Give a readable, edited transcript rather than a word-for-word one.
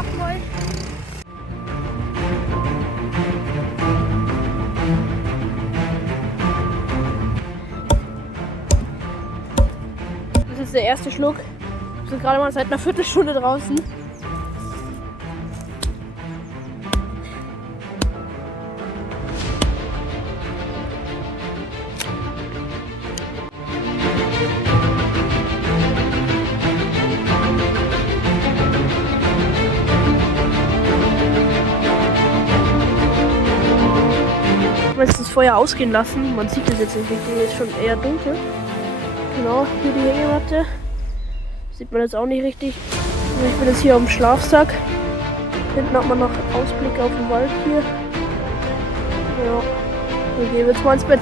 einfach mal. Das ist der erste Schluck. Wir sind gerade mal seit einer Viertelstunde draußen. Ich habe jetzt das Feuer ausgehen lassen. Man sieht das jetzt nicht richtig, ist schon eher dunkel. Genau, hier die Hängematte. Sieht man jetzt auch nicht richtig. Ich bin jetzt hier auf dem Schlafsack. Hinten hat man noch Ausblick auf den Wald hier. Ja, dann gehen wir jetzt mal ins Bett.